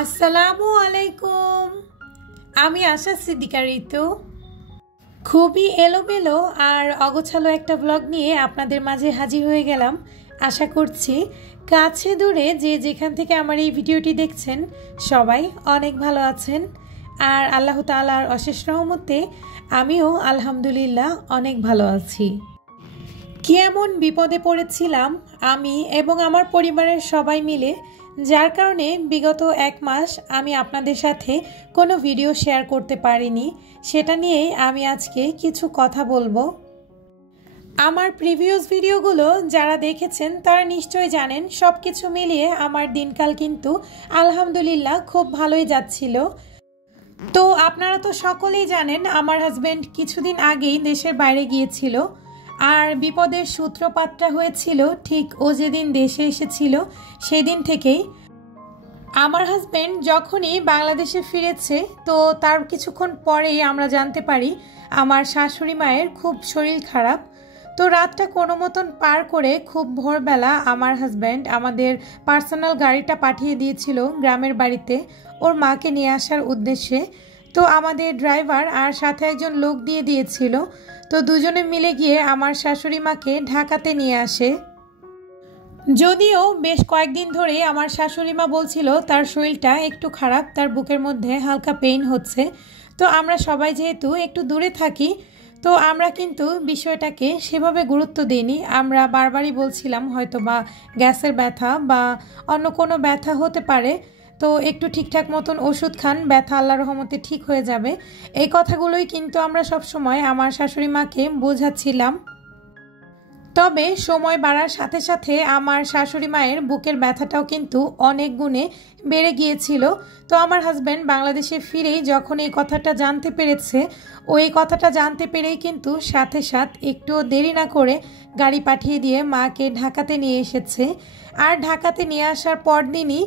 আসসালামু আলাইকুম। আমি আশা সিদ্দিকা ঋতু। খুবই এলোমেলো আর অগোছালো একটা ব্লগ নিয়ে আপনাদের মাঝে হাজির হয়ে গেলাম। আশা করছি কাছে দূরে যে যেখান থেকে আমার এই ভিডিওটি দেখছেন সবাই অনেক ভালো আছেন, আর আল্লাহ তাআলার অশেষ রহমতে আমিও আলহামদুলিল্লাহ অনেক ভালো আছি। কি এমন বিপদে পড়েছিলাম আমি এবং আমার পরিবারের সবাই মিলে, যার কারণে বিগত 1 মাস আমি আপনাদের সাথে কোনো ভিডিও শেয়ার করতে পারিনি। সেটা নিয়েই আমি আজকে কিছু কথা বলবো। আমার প্রিভিয়াস ভিডিওগুলো যারা দেখেছেন তারা নিশ্চয়ই জানেন সব কিছু মিলিয়ে আমার দিনকাল কিন্তু আলহামদুলিল্লাহ খুব ভালোই যাচ্ছিল। তো আপনারা তো সকলেই জানেন আমার হাজব্যান্ড কিছুদিন আগেই দেশের বাইরে গিয়েছিল, আর বিপদের সূত্রপাতটা হয়েছিল ঠিক ও যেদিন দেশে এসেছিল সেই দিন থেকেই। আমার হাজব্যান্ড যখনই বাংলাদেশে ফিরেছে তো তার কিছুক্ষণ পরেই আমরা জানতে পারি আমার শাশুড়ি মায়ের খুব শরীর খারাপ। তো রাতটা কোনো মতন পার করে খুব ভোরবেলা আমার হাজব্যান্ড আমাদের পার্সোনাল গাড়িটা পাঠিয়ে দিয়েছিল গ্রামের বাড়িতে ওর মাকে নিয়ে আসার উদ্দেশ্যে। তো আমাদের ড্রাইভার আর সাথে একজন লোক দিয়ে দিয়েছিল। তো দুজনে মিলে গিয়ে আমার শাশুড়ি মাকে ঢাকাতে নিয়ে আসে। যদিও বেশ কয়েকদিন ধরে আমার শাশুড়ি মা বলছিল তার শরীরটা একটু খারাপ, তার বুকের মধ্যে হালকা পেইন হচ্ছে। তো আমরা সবাই যেহেতু একটু দূরে থাকি তো আমরা কিন্তু বিষয়টাকে সেভাবে গুরুত্ব দিইনি। আমরা বারবারই বলছিলাম হয়তো বা গ্যাসের ব্যথা বা অন্য কোনো ব্যথা হতে পারে, তো একটু ঠিকঠাক মতন ওষুধ খান, ব্যথা আল্লাহর রহমতে ঠিক হয়ে যাবে। এই কথাগুলোই কিন্তু আমরা সব সময় আমার শাশুড়ি মাকে বোঝাচ্ছিলাম। তবে সময় বাড়ার সাথে সাথে আমার শাশুড়ি মায়ের বুকের ব্যথাটাও কিন্তু অনেক গুণে বেড়ে গিয়েছিল। তো আমার হাজব্যান্ড বাংলাদেশে ফিরেই যখন এই কথাটা জানতে পেরেছে, ওই কথাটা জানতে পেরেই কিন্তু সাথে সাথে একটু দেরি না করে গাড়ি পাঠিয়ে দিয়ে মাকে ঢাকাতে নিয়ে এসেছে। আর ঢাকাতে নিয়ে আসার পরদিনই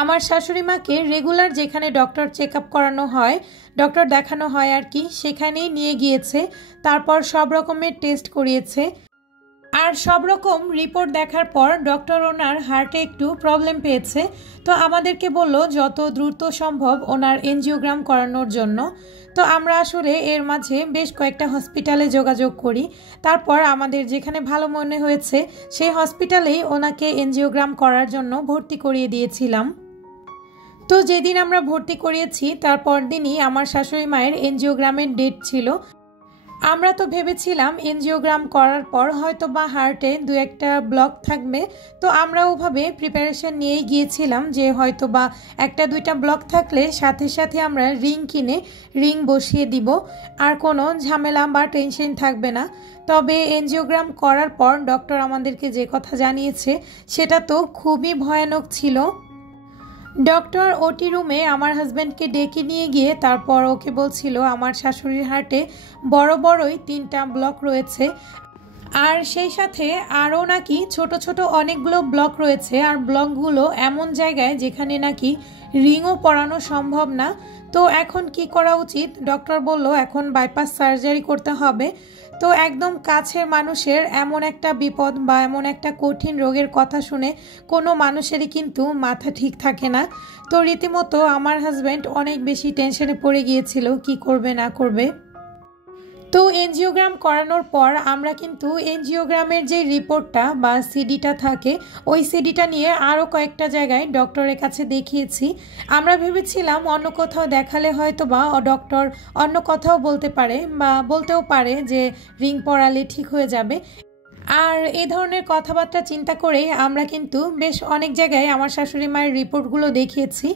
আমার শাশুড়ি মাকে রেগুলার যেখানে ডক্টর চেক আপ করানো হয়, ডক্টর দেখানো হয় আর কি, সেখানেই নিয়ে গিয়েছে। তারপর সব রকমের টেস্ট করিয়েছে, আর সব রকম রিপোর্ট দেখার পর ডক্টর ওনার হার্টে একটু প্রবলেম পেয়েছে। তো আমাদেরকে বলল যত দ্রুত সম্ভব ওনার এনজিওগ্রাম করানোর জন্য। তো আমরা আসলে এর মাঝে বেশ কয়েকটা হসপিটালে যোগাযোগ করি। তারপর আমাদের যেখানে ভালো মনে হয়েছে সেই হসপিটালেই ওনাকে এনজিওগ্রাম করার জন্য ভর্তি করিয়ে দিয়েছিলাম। তো যেদিন আমরা ভর্তি করিয়েছি তারপর দিনই আমার শাশুড়ি মায়ের এনজিওগ্রামের ডেট ছিল। আমরা তো ভেবেছিলাম এনজিওগ্রাম করার পর হয়তো বা হার্টে 2-1টা ব্লক থাকবে। তো আমরা ওভাবে প্রিপারেশন নিয়েই গিয়েছিলাম যে হয়তো বা 1-2টা ব্লক থাকলে সাথে সাথে আমরা রিং কিনে রিং বসিয়ে দিব, আর কোনো ঝামেলা বা টেনশন থাকবে না। তবে এনজিওগ্রাম করার পর ডক্টর আমাদেরকে যে কথা জানিয়েছে সেটা তো খুবই ভয়ানক ছিল। ডক্টর ওটি রুমে আমার হাজব্যান্ডকে ডেকে নিয়ে গিয়ে তারপর ওকে বলছিল আমার শাশুড়ির হার্টে বড় বড়ই 3টা ব্লক রয়েছে, আর সেই সাথে আরও নাকি ছোট ছোট অনেকগুলো ব্লক রয়েছে, আর ব্লকগুলো এমন জায়গায় যেখানে নাকি রিংও পরানো সম্ভব না। তো এখন কি করা উচিত? ডক্টর বলল এখন বাইপাস সার্জারি করতে হবে। তো একদম কাছের মানুষের এমন একটা বিপদ বা এমন একটা কঠিন রোগের কথা শুনে কোনো মানুষেরই কিন্তু মাথা ঠিক থাকে না। তো রীতিমতো আমার হাজব্যান্ড অনেক বেশি টেনশনে পড়ে গিয়েছিল কি করবে না করবে। তো এনজিওগ্রাম করানোর পর আমরা কিন্তু এনজিওগ্রামের যে রিপোর্টটা বা সিডিটা থাকে ওই সিডিটা নিয়ে আরও কয়েকটা জায়গায় ডক্টরের কাছে দেখিয়েছি। আমরা ভেবেছিলাম অন্য কোথাও দেখালে হয়তো বা ডক্টর অন্য কথাও বলতে পারে বা বলতেও পারে যে রিং পরালে ঠিক হয়ে যাবে। আর এই ধরনের কথাবার্তা চিন্তা করেই আমরা কিন্তু বেশ অনেক জায়গায় আমার শাশুড়ি মায়ের রিপোর্টগুলো দেখিয়েছি।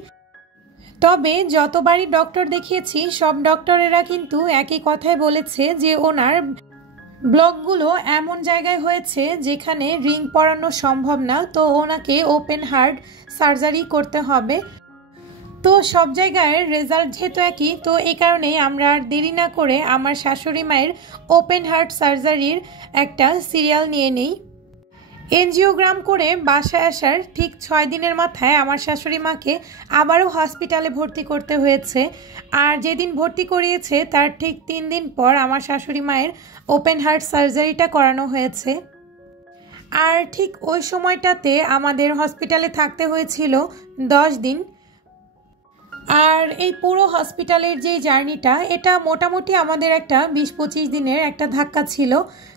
তবে যতবারই ডক্টর দেখিয়েছি সব ডক্টরেরা কিন্তু একই কথাই বলেছে যে ওনার ব্লকগুলো এমন জায়গায় হয়েছে যেখানে রিং পরানো সম্ভব না, তো ওনাকে ওপেন হার্ট সার্জারি করতে হবে। তো সব জায়গায় রেজাল্ট যেহেতু একই, তো এই কারণেই আমরা আর দেরি না করে আমার শাশুড়ি মায়ের ওপেন হার্ট সার্জারির একটা সিরিয়াল নিয়ে নিই। এনজিওগ্রাম করে বাসায় আসার ঠিক 6 দিনের মাথায় আমার শাশুড়ি মাকে আবারও হসপিটালে ভর্তি করতে হয়েছে। আর যেদিন ভর্তি করিয়েছে তার ঠিক 3 দিন পর আমার শাশুড়ি মায়ের ওপেন হার্ট সার্জারিটা করানো হয়েছে। আর ঠিক ওই সময়টাতে আমাদের হসপিটালে থাকতে হয়েছিল 10 দিন। আর এই পুরো হসপিটালের যে জার্নিটা, এটা মোটামুটি আমাদের একটা 20-25 দিনের একটা ধাক্কা ছিল।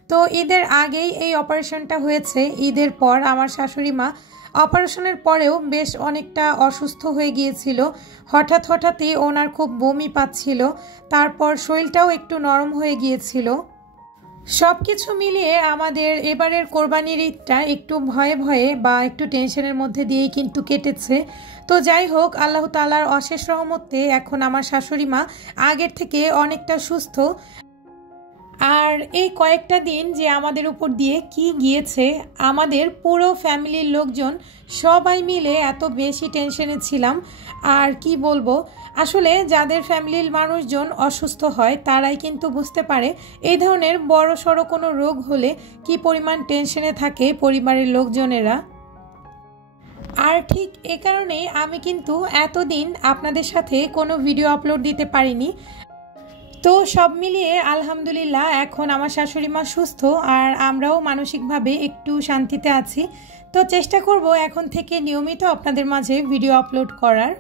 তো ঈদের আগেই এই অপারেশনটা হয়েছে। ঈদের পর আমার শাশুড়ি মা অপারেশনের পরেও বেশ অনেকটা অসুস্থ হয়ে গিয়েছিল। হঠাৎই ওনার খুব বমি পাচ্ছিল, তারপর শরীরটাও একটু নরম হয়ে গিয়েছিল। সব কিছু মিলিয়ে আমাদের এবারের কোরবানির ঈদটা একটু ভয়ে ভয়ে বা একটু টেনশনের মধ্যে দিয়েই কিন্তু কেটেছে। তো যাই হোক, আল্লাহ তাআলার অশেষ রহমতে এখন আমার শাশুড়ি মা আগের থেকে অনেকটা সুস্থ। আর এই কয়েকটা দিন যে আমাদের উপর দিয়ে কি গিয়েছে, আমাদের পুরো ফ্যামিলির লোকজন সবাই মিলে এত বেশি টেনশনে ছিলাম। আর কি বলবো, আসলে যাদের ফ্যামিলির মানুষজন অসুস্থ হয় তারাই কিন্তু বুঝতে পারে এই ধরনের বড় সড়ো কোনো রোগ হলে কি পরিমাণ টেনশনে থাকে পরিবারের লোকজনেরা। আর ঠিক এ কারণে আমি কিন্তু এতদিন আপনাদের সাথে কোনো ভিডিও আপলোড দিতে পারিনি। তো সব মিলিয়ে আলহামদুলিল্লাহ এখন আমার শাশুড়ি মা সুস্থ, আর আমরাও মানসিকভাবে একটু শান্তিতে আছি। তো চেষ্টা করব এখন থেকে নিয়মিত আপনাদের মাঝে ভিডিও আপলোড করার।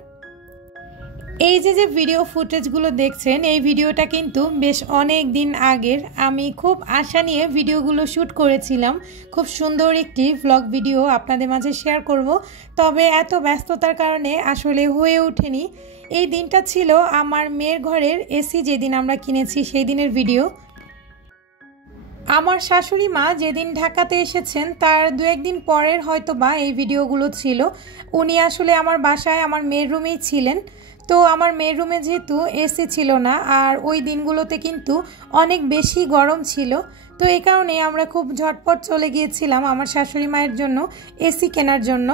এই যে ভিডিও ফুটেজগুলো দেখছেন, এই ভিডিওটা কিন্তু বেশ অনেক দিন আগের। আমি খুব আশা নিয়ে ভিডিওগুলো শ্যুট করেছিলাম, খুব সুন্দর একটি ভ্লগ ভিডিও আপনাদের মাঝে শেয়ার করব। তবে এত ব্যস্ততার কারণে আসলে হয়ে ওঠেনি। এই দিনটা ছিল আমার মেয়ের ঘরের এসি যেদিন আমরা কিনেছি সেই দিনের ভিডিও। আমার শাশুড়ি মা যেদিন ঢাকাতে এসেছেন তার 2-1 দিন পরের হয়তো বা এই ভিডিওগুলো ছিল। উনি আসলে আমার বাসায় আমার মেয়ের রুমেই ছিলেন। তো আমার মেয়ের রুমে যেহেতু এসি ছিল না, আর ওই দিনগুলোতে কিন্তু অনেক বেশি গরম ছিল, তো এই কারণে আমরা খুব ঝটপট চলে গিয়েছিলাম আমার শাশুড়ি মায়ের জন্য এসি কেনার জন্য।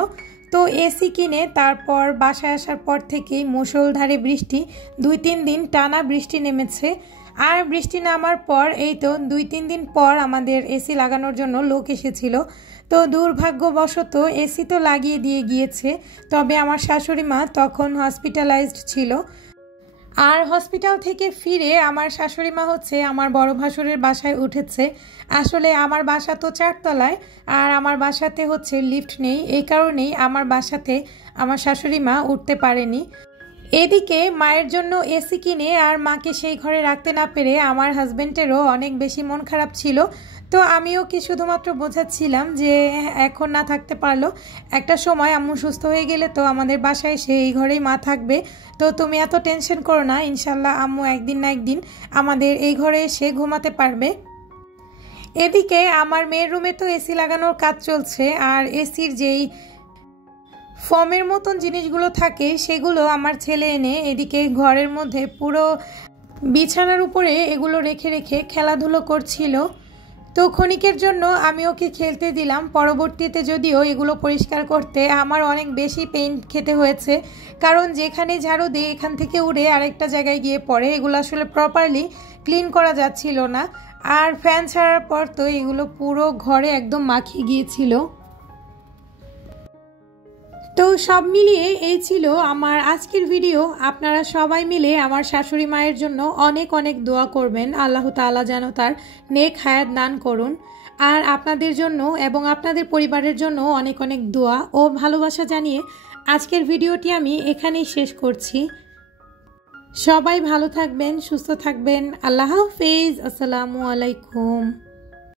তো এসি কিনে তারপর বাসায় আসার পর থেকেই মুষলধারে বৃষ্টি, 2-3 দিন টানা বৃষ্টি নেমেছে। আর বৃষ্টি নামার পর এই তো 2-3 দিন পর আমাদের এসি লাগানোর জন্য লোক এসেছিল। তো দুর্ভাগ্যবশত এসি তো লাগিয়ে দিয়ে গিয়েছে, তবে আমার শাশুড়ি মা তখন হসপিটালাইজড ছিল। আর হসপিটাল থেকে ফিরে আমার শাশুড়ি মা হচ্ছে আমার বড় ভাসুরের বাসায় উঠেছে। আসলে আমার বাসা তো 4 তলায়, আর আমার বাসাতে হচ্ছে লিফট নেই, এই কারণেই আমার বাসাতে আমার শাশুড়ি মা উঠতে পারেনি। এদিকে মায়ের জন্য এসি কিনে আর মাকে সেই ঘরে রাখতে না পেরে আমার হাজবেন্ডেরও অনেক বেশি মন খারাপ ছিল। তো আমিও কি শুধুমাত্র বোঝাচ্ছিলাম যে এখন না থাকতে পারলো, একটা সময় আম্মু সুস্থ হয়ে গেলে তো আমাদের বাসায় সেই ঘরেই মা থাকবে। তো তুমি এত টেনশন করো না, ইনশাল্লাহ আম্মু একদিন না একদিন আমাদের এই ঘরে এসে ঘুমাতে পারবে। এদিকে আমার মেয়ের রুমে তো এসি লাগানোর কাজ চলছে, আর এসির যেই ফোমের মতন জিনিসগুলো থাকে সেগুলো আমার ছেলে এনে এদিকে ঘরের মধ্যে পুরো বিছানার উপরে এগুলো রেখে রেখে খেলাধুলো করছিল। তো ক্ষণিকের জন্য আমি ওকে খেলতে দিলাম। পরবর্তীতে যদিও এগুলো পরিষ্কার করতে আমার অনেক বেশি পেইন খেতে হয়েছে, কারণ যেখানে ঝাড়ু দিয়ে এখান থেকে উড়ে আরেকটা জায়গায় গিয়ে পড়ে, এগুলো আসলে প্রপারলি ক্লিন করা যাচ্ছিল না। আর ফ্যান ছাড়ার পর তো এগুলো পুরো ঘরে একদম মাখিয়ে গিয়েছিল। তো সব মিলিয়ে এই ছিল আমার আজকের ভিডিও। আপনারা সবাই মিলে আমার শাশুড়ি মায়ের জন্য অনেক অনেক দোয়া করবেন, আল্লাহ তাআলা যেন তার নেক হায়াত দান করুন। আর আপনাদের জন্য এবং আপনাদের পরিবারের জন্য অনেক অনেক দোয়া ও ভালোবাসা জানিয়ে আজকের ভিডিওটি আমি এখানেই শেষ করছি। সবাই ভালো থাকবেন, সুস্থ থাকবেন। আল্লাহ হাফেজ। আসসালামু আলাইকুম।